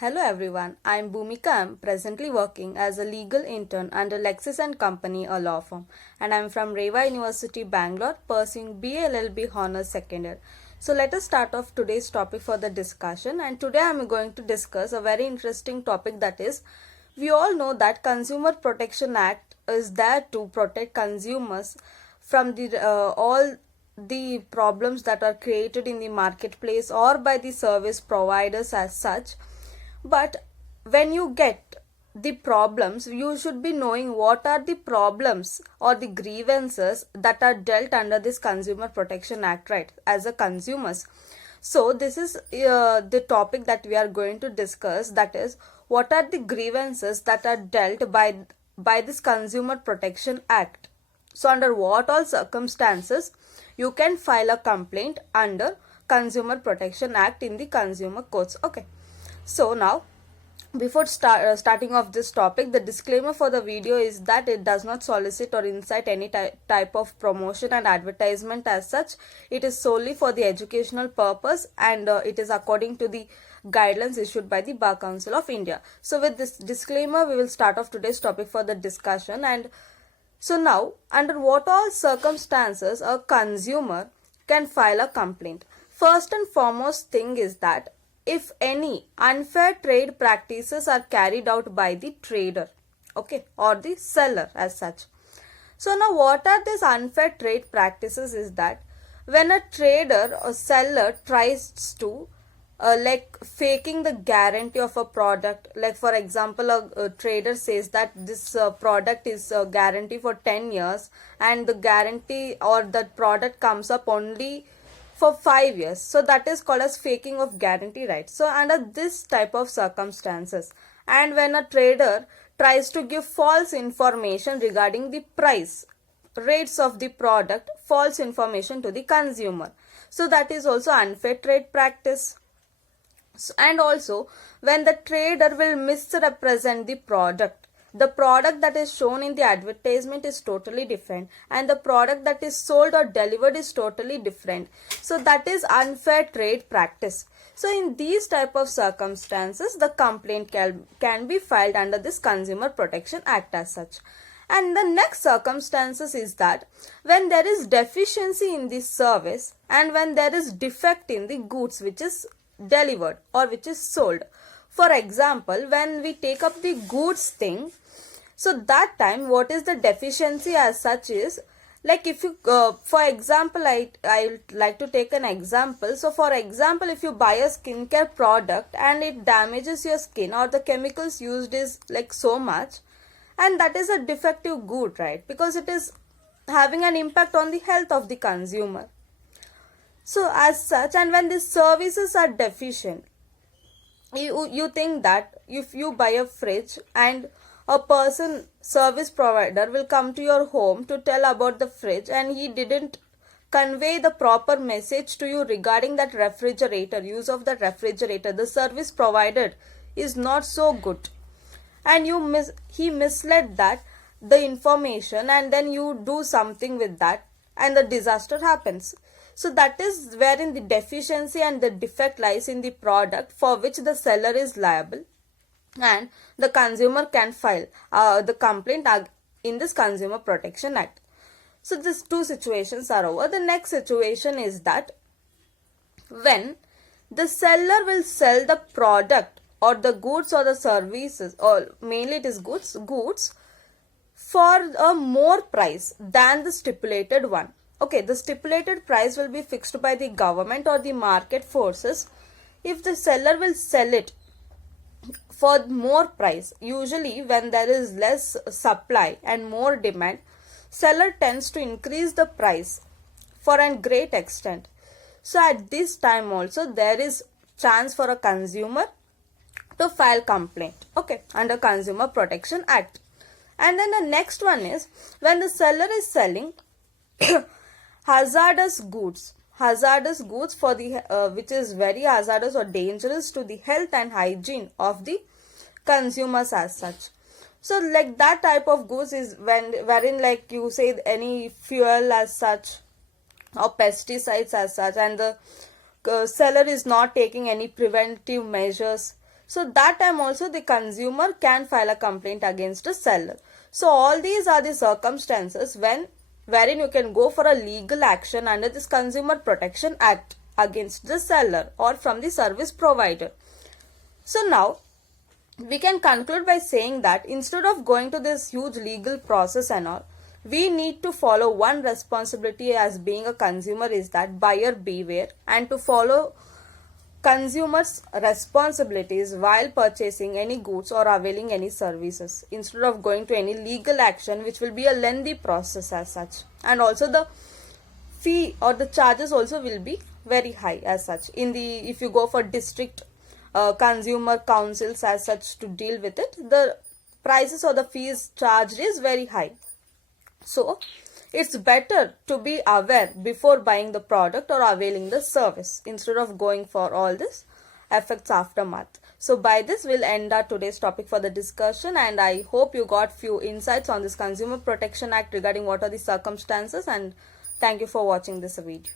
Hello everyone, I am Bhumica M, presently working as a legal intern under LEXIS and Company, a law firm, and I am from Reva University, Bangalore, pursuing BLLB Honours Second Year. So let us start off today's topic for the discussion, and today I am going to discuss a very interesting topic, that is, we all know that Consumer Protection Act is there to protect consumers from all the problems that are created in the marketplace or by the service providers as such. But when you get the problems, you should be knowing what are the problems or the grievances that are dealt under this Consumer Protection Act, right, as a consumers. So this is the topic that we are going to discuss, that is, what are the grievances that are dealt by this Consumer Protection Act. So under what all circumstances you can file a complaint under Consumer Protection Act in the consumer courts. Okay. So now, before starting off this topic, the disclaimer for the video is that it does not solicit or incite any type of promotion and advertisement as such. It is solely for the educational purpose, and it is according to the guidelines issued by the Bar Council of India. So with this disclaimer, we will start off today's topic for the discussion. And so now, under what all circumstances a consumer can file a complaint? First and foremost thing is that if any unfair trade practices are carried out by the trader, okay, or the seller as such. So now what are these unfair trade practices is that when a trader or seller tries to like faking the guarantee of a product, like for example a trader says that this product is guarantee for 10 years and the guarantee or that product comes up only for 5 years. So that is called as faking of guarantee, right? So under this type of circumstances, and when a trader tries to give false information regarding the price, rates of the product, false information to the consumer, so that is also unfair trade practice. And also when the trader will misrepresent the product that is shown in the advertisement is totally different, and the product that is sold or delivered is totally different. So that is unfair trade practice. So in these type of circumstances, the complaint can be filed under this Consumer Protection Act as such. And the next circumstances is that when there is deficiency in the service and when there is defect in the goods which is delivered or which is sold. For example, when we take up the goods thing, so that time what is the deficiency as such is, like if you for example, I like to take an example. So for example, if you buy a skincare product and it damages your skin, or the chemicals used is like so much, and that is a defective good, right, because it is having an impact on the health of the consumer. So as such, and when the services are deficient, you think that if you buy a fridge and a person, service provider, will come to your home to tell about the fridge and he didn't convey the proper message to you regarding that refrigerator, use of that refrigerator, the service provided is not so good, and he misled that the information, and then you do something with that and the disaster happens. So that is wherein the deficiency and the defect lies in the product, for which the seller is liable, and the consumer can file the complaint in this Consumer Protection Act. So these two situations are over. The next situation is that when the seller will sell the product or the goods or the services, or mainly it is goods for a more price than the stipulated one. Okay, the stipulated price will be fixed by the government or the market forces. If the seller will sell it for more price, usually when there is less supply and more demand, seller tends to increase the price for a great extent. So at this time also there is chance for a consumer to file complaint, okay, under Consumer Protection Act. And then the next one is when the seller is selling hazardous goods for the which is very hazardous or dangerous to the health and hygiene of the consumers as such. So like that type of goods is wherein like you say any fuel as such or pesticides as such, and the seller is not taking any preventive measures. So that time also the consumer can file a complaint against the seller. So all these are the circumstances wherein you can go for a legal action under this Consumer Protection Act against the seller or from the service provider. So now we can conclude by saying that instead of going to this huge legal process and all, we need to follow one responsibility as being a consumer, is that buyer beware, and to follow consumers' responsibilities while purchasing any goods or availing any services, instead of going to any legal action, which will be a lengthy process as such. And also the fee or the charges also will be very high as such. If you go for district consumer councils as such to deal with it, the prices or the fees charged is very high. So it's better to be aware before buying the product or availing the service, instead of going for all this effects aftermath. So by this we'll end our today's topic for the discussion, and I hope you got few insights on this Consumer Protection Act regarding what are the circumstances, and thank you for watching this video.